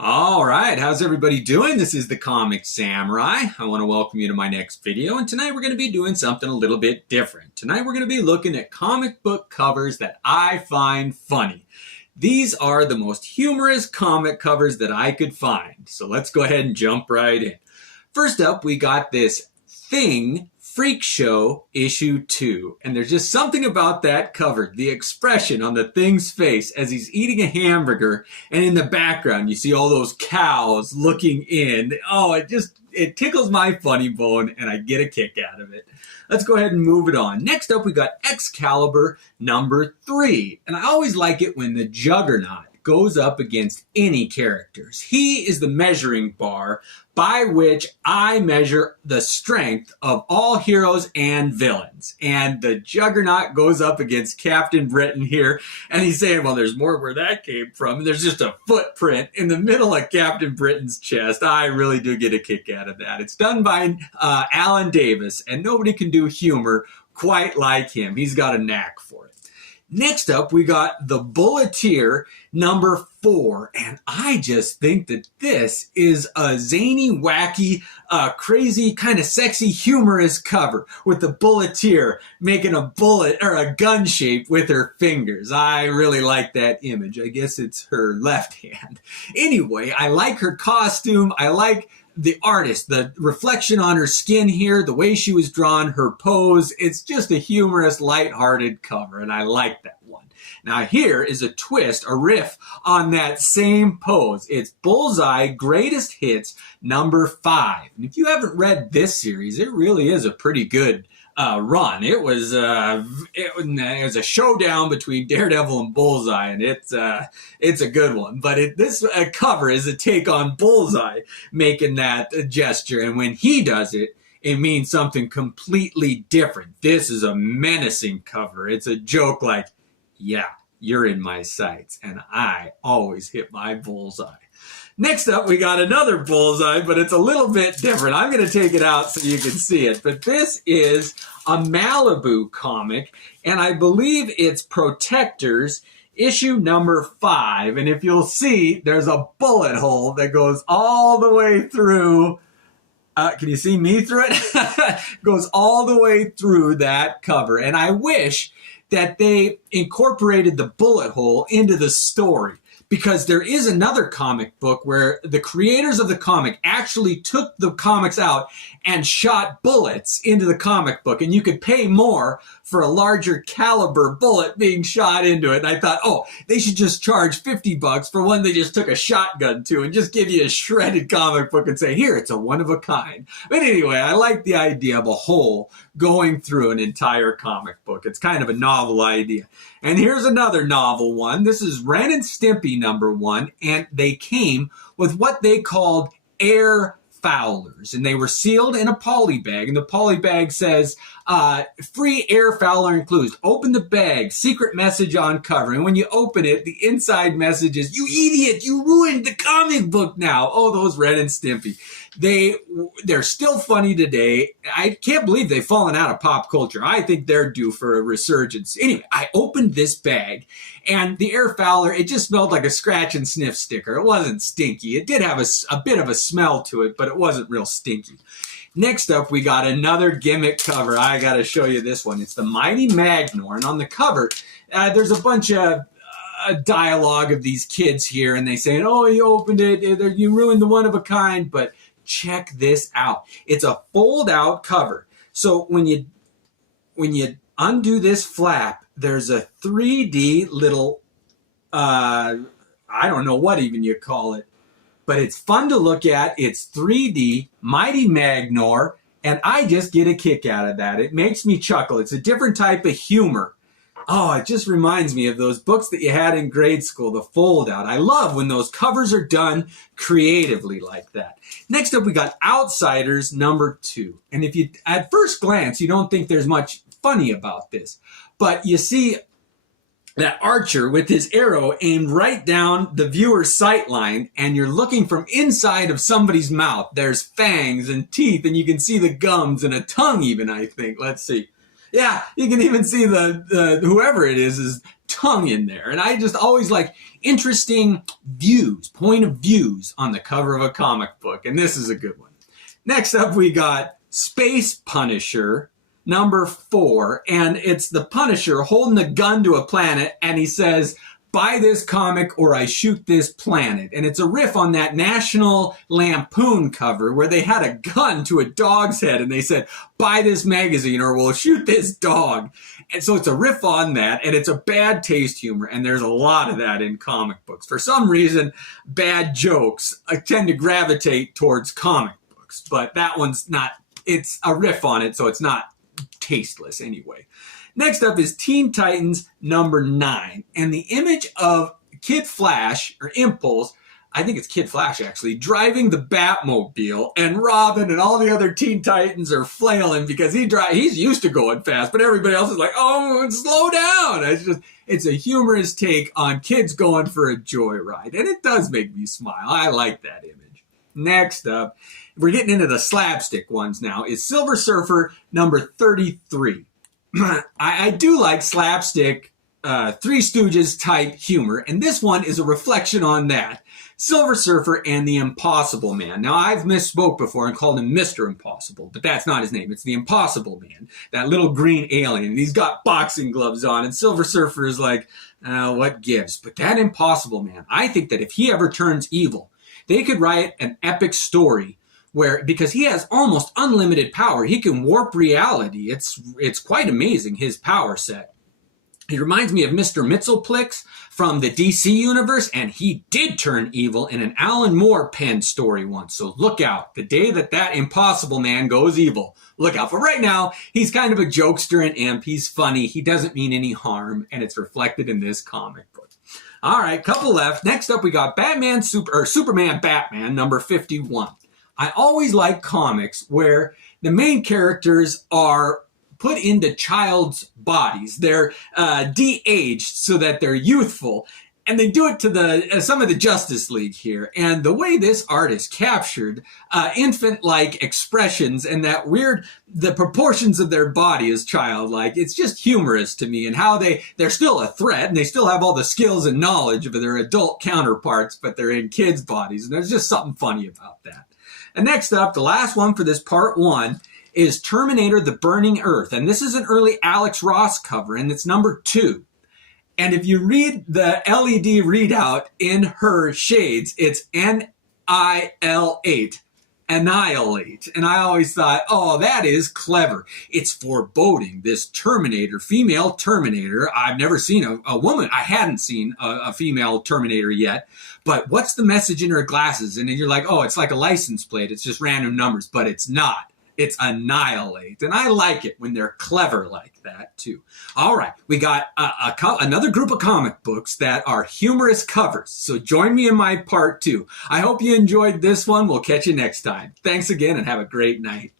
All right, how's everybody doing? This is the Comic Samurai. I want to welcome you to my next video, and tonight we're going to be doing something a little bit different. Tonight we're going to be looking at comic book covers that I find funny. These are the most humorous comic covers that I could find, so let's go ahead and jump right in. First up, we got this Thing Freak Show issue 2, and there's just something about that cover, the expression on the Thing's face as he's eating a hamburger, and in the background you see all those cows looking in. Oh, it tickles my funny bone, and I get a kick out of it. Let's go ahead and move it on. Next up, we got Excalibur number 3, and I always like it when the Juggernaut goes up against any characters. He is the measuring bar by which I measure the strength of all heroes and villains. And the Juggernaut goes up against Captain Britain here, and he's saying, well, there's more where that came from. And there's just a footprint in the middle of Captain Britain's chest. I really do get a kick out of that. It's done by Alan Davis, and nobody can do humor quite like him. He's got a knack for it. Next up, we got the Bulleteer number 4, and I just think that this is a zany, wacky, crazy, kind of sexy, humorous cover with the Bulleteer making a bullet or a gun shape with her fingers. I really like that image. I guess it's her left hand. Anyway, I like her costume. I like the artist, the reflection on her skin here, the way she was drawn, her pose. It's just a humorous, lighthearted cover, and I like that one. Now here is a twist, a riff on that same pose. It's Bullseye Greatest Hits number 5. And if you haven't read this series, it really is a pretty good run. It was a showdown between Daredevil and Bullseye, and it's a good one. But this cover is a take on Bullseye making that gesture, and when he does it, it means something completely different. This is a menacing cover. It's a joke like, yeah, you're in my sights, and I always hit my bullseye. Next up, we got another Bullseye, but it's a little bit different. I'm going to take it out so you can see it. But this is a Malibu comic, and I believe it's Protectors, issue number 5. And if you'll see, there's a bullet hole that goes all the way through. Can you see me through it? Goes all the way through that cover. And I wish that they incorporated the bullet hole into the story, because there is another comic book where the creators of the comic actually took the comics out and shot bullets into the comic book, and you could pay more for a larger caliber bullet being shot into it. And I thought, oh, they should just charge $50 for one they just took a shotgun to and just give you a shredded comic book and say, here, it's a one of a kind. But anyway, I like the idea of a hole going through an entire comic book. It's kind of a novel idea. And here's another novel one. This is Ren and Stimpy number 1, and they came with what they called air Fowlers, and they were sealed in a poly bag, and the poly bag says, free air Fowler includes. Open the bag, secret message on cover, and when you open it, the inside message is, you idiot, you ruined the comic book now. Oh, those Ren and Stimpy. They're still funny today. I can't believe they've fallen out of pop culture. I think they're due for a resurgence. Anyway, I opened this bag, and the air Fowler, it just smelled like a scratch and sniff sticker. It wasn't stinky. It did have a bit of a smell to it, but it wasn't real stinky. Next up, we got another gimmick cover. I got to show you this one. It's the Mighty Magnor, and on the cover, there's a bunch of dialogue of these kids here, and they say, oh, you opened it, you ruined the one of a kind, but check this out. It's a fold-out cover. So when you undo this flap, there's a 3D little, I don't know what even you call it, but it's fun to look at. It's 3D, Mighty Magnor, and I just get a kick out of that. It makes me chuckle. It's a different type of humor. Oh, it just reminds me of those books that you had in grade school, the fold-out. I love when those covers are done creatively like that. Next up, we got Outsiders number 2. And if you, at first glance, you don't think there's much funny about this, but you see that archer with his arrow aimed right down the viewer's sight line, and you're looking from inside of somebody's mouth. There's fangs and teeth, and you can see the gums and a tongue even, I think. Let's see. Yeah, you can even see the whoever it is tongue in there. And I just always like, interesting views, point of views on the cover of a comic book. And this is a good one. Next up, we got Space Punisher, number 4. And it's the Punisher holding a gun to a planet. And he says, buy this comic or I shoot this planet. And it's a riff on that National Lampoon cover where they had a gun to a dog's head and they said, buy this magazine or we'll shoot this dog. And so it's a riff on that, and it's a bad taste humor, and there's a lot of that in comic books. For some reason, bad jokes tend to gravitate towards comic books, but that one's not, it's a riff on it, so it's not tasteless anyway. Next up is Teen Titans number 9, and the image of Kid Flash, or Impulse, I think it's Kid Flash actually, driving the Batmobile, and Robin and all the other Teen Titans are flailing because he's used to going fast, but everybody else is like, oh, slow down. It's a humorous take on kids going for a joyride, and it does make me smile. I like that image. Next up, we're getting into the slapstick ones now, is Silver Surfer number 33. I do like slapstick Three Stooges type humor, and this one is a reflection on that. Silver Surfer and the Impossible Man. Now, I've misspoke before and called him Mr. Impossible, but that's not his name. It's the Impossible Man, that little green alien. And he's got boxing gloves on, and Silver Surfer is like, what gives? But that Impossible Man, I think that if he ever turns evil, they could write an epic story where, because he has almost unlimited power, he can warp reality. It's quite amazing, his power set. He reminds me of Mr. Mxyzptlk from the DC universe, and he did turn evil in an Alan Moore penned story once. So look out. The day that Impossible Man goes evil, look out. For right now, he's kind of a jokester and imp. He's funny. He doesn't mean any harm, and it's reflected in this comic book. All right, couple left. Next up, we got Superman Batman, number 51. I always like comics where the main characters are put into child's bodies. They're de-aged so that they're youthful. And they do it to some of the Justice League here. And the way this artist captured infant-like expressions and the proportions of their body is childlike, it's just humorous to me. And how they're still a threat and they still have all the skills and knowledge of their adult counterparts, but they're in kids' bodies. And there's just something funny about that. And next up, the last one for this part 1, is Terminator the Burning Earth. And this is an early Alex Ross cover, and it's number 2. And if you read the LED readout in her shades, it's NIL8, annihilate. And I always thought, oh, that is clever. It's foreboding. This Terminator, female Terminator, I've never seen a woman. I hadn't seen a female Terminator yet. But what's the message in her glasses? And then you're like, oh, it's like a license plate. It's just random numbers, but it's not. It's annihilate. And I like it when they're clever like that, too. All right. We got another group of comic books that are humorous covers. So join me in my part 2. I hope you enjoyed this one. We'll catch you next time. Thanks again and have a great night.